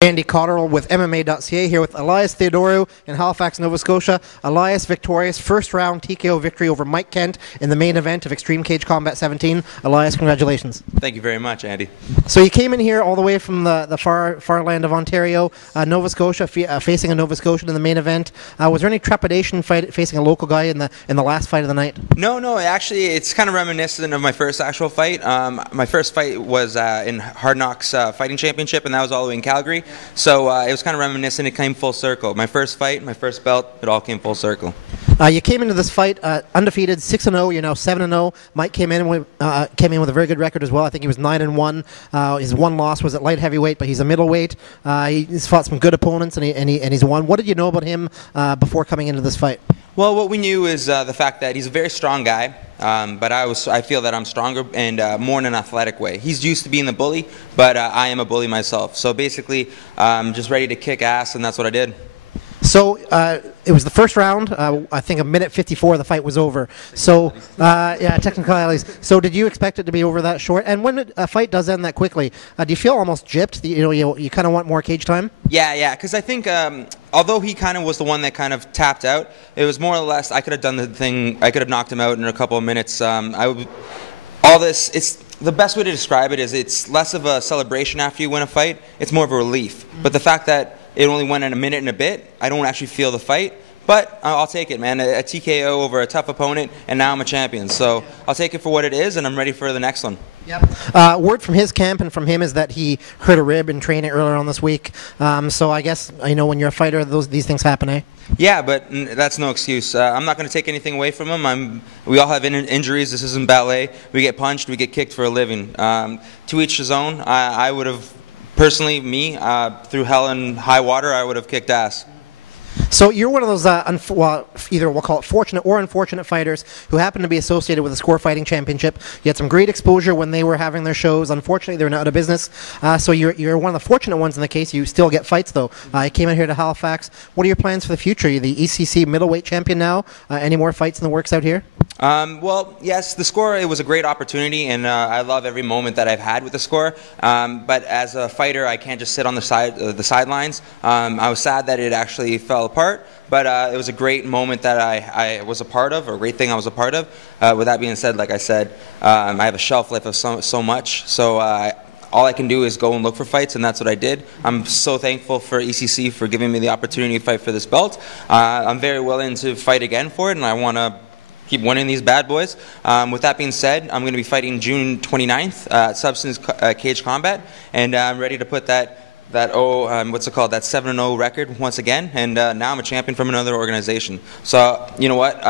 Andy Cotterill with MMA.ca here with Elias Theodorou in Halifax, Nova Scotia. Elias victorious, first round TKO victory over Mike Kent in the main event of Extreme Cage Combat 17. Elias, congratulations. Thank you very much, Andy. So you came in here all the way from the far land of Ontario, Nova Scotia, facing a Nova Scotian in the main event. Was there any trepidation facing a local guy in the last fight of the night? No, actually it's kind of reminiscent of my first actual fight. My first fight was in Hard Knocks Fighting Championship, and that was all the way in Calgary. So it was kind of reminiscent. It came full circle. My first fight, my first belt, it all came full circle. You came into this fight undefeated, 6-0. You're now 7-0. Mike came in with a very good record as well. I think he was 9-1. His one loss was at light heavyweight, but he's a middleweight. He's fought some good opponents, and he's won. What did you know about him before coming into this fight? Well, what we knew is the fact that he's a very strong guy, but I feel that I'm stronger and more in an athletic way. He's used to being the bully, but I am a bully myself. So basically, just ready to kick ass, and that's what I did. So it was the first round. I think a minute 54 the fight was over. So yeah, technicalities. So did you expect it to be over that short? And when a fight does end that quickly, do you feel almost gypped? You kind of want more cage time? Yeah, because I think although he kind of was the one that kind of tapped out, it was more or less I could have done the thing. I could have knocked him out in a couple of minutes. It's the best way to describe it is it's less of a celebration after you win a fight. It's more of a relief. But the fact that it only went in a minute and a bit, I don't actually feel the fight. But I'll take it, man. A TKO over a tough opponent, and now I'm a champion. So I'll take it for what it is, and I'm ready for the next one. Yep. Word from his camp and from him is that he hurt a rib in training earlier on this week. So I guess, when you're a fighter, these things happen, eh? Yeah, but that's no excuse. I'm not going to take anything away from him. We all have injuries. This isn't ballet. We get punched. We get kicked for a living. To each his own. I would have, personally, through hell and high water, I would have kicked ass. So you're one of those either we'll call it fortunate or unfortunate fighters who happen to be associated with the Score Fighting Championship. You had some great exposure when they were having their shows. Unfortunately, they're now out of business. So you're one of the fortunate ones in the case. You still get fights, though. You came out here to Halifax. What are your plans for the future? You're the ECC Middleweight champion now. Any more fights in the works out here? Well, yes, the Score, it was a great opportunity, and I love every moment that I've had with the Score. But as a fighter, I can't just sit on the sidelines. I was sad that it actually fell apart, but it was a great moment that I was a part of, or a great thing I was a part of. With that being said, like I said, I have a shelf life of so much, so all I can do is go and look for fights, and that's what I did. I'm so thankful for ECC for giving me the opportunity to fight for this belt. I'm very willing to fight again for it, and I want to keep winning these bad boys. With that being said, I'm going to be fighting June 29th at Substance Cage Combat, and I'm ready to put that 7-0 record once again, and now I'm a champion from another organization. So you know what?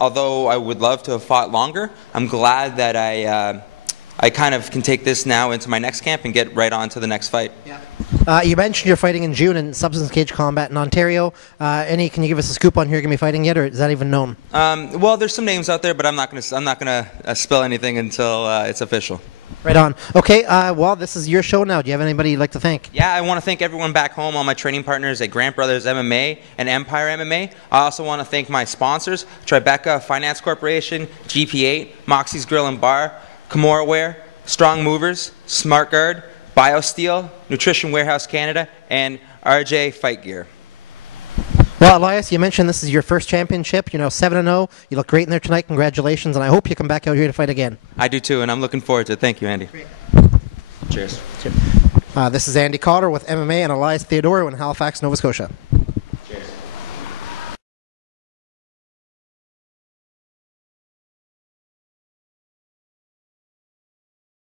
Although I would love to have fought longer, I'm glad that I kind of can take this now into my next camp and get right on to the next fight. Yeah. You mentioned you're fighting in June in Substance Cage Combat in Ontario. Can you give us a scoop on who you're going to be fighting yet, or is that even known? Well, there's some names out there, but I'm not going to spill anything until it's official. Right on. Okay, well, this is your show now. Do you have anybody you'd like to thank? Yeah, I want to thank everyone back home, all my training partners at Grant Brothers MMA and Empire MMA. I also want to thank my sponsors, Tribeca Finance Corporation, GP8, Moxie's Grill and Bar, Kimura Wear, Strong Movers, Smart Guard, BioSteel, Nutrition Warehouse Canada, and RJ Fight Gear. Well, Elias, you mentioned this is your first championship. You're now 7-0. You look great in there tonight. Congratulations, and I hope you come back out here to fight again. I do too, and I'm looking forward to it. Thank you, Andy. Great. Cheers. This is Andy Cotterill with MMA and Elias Theodorou in Halifax, Nova Scotia.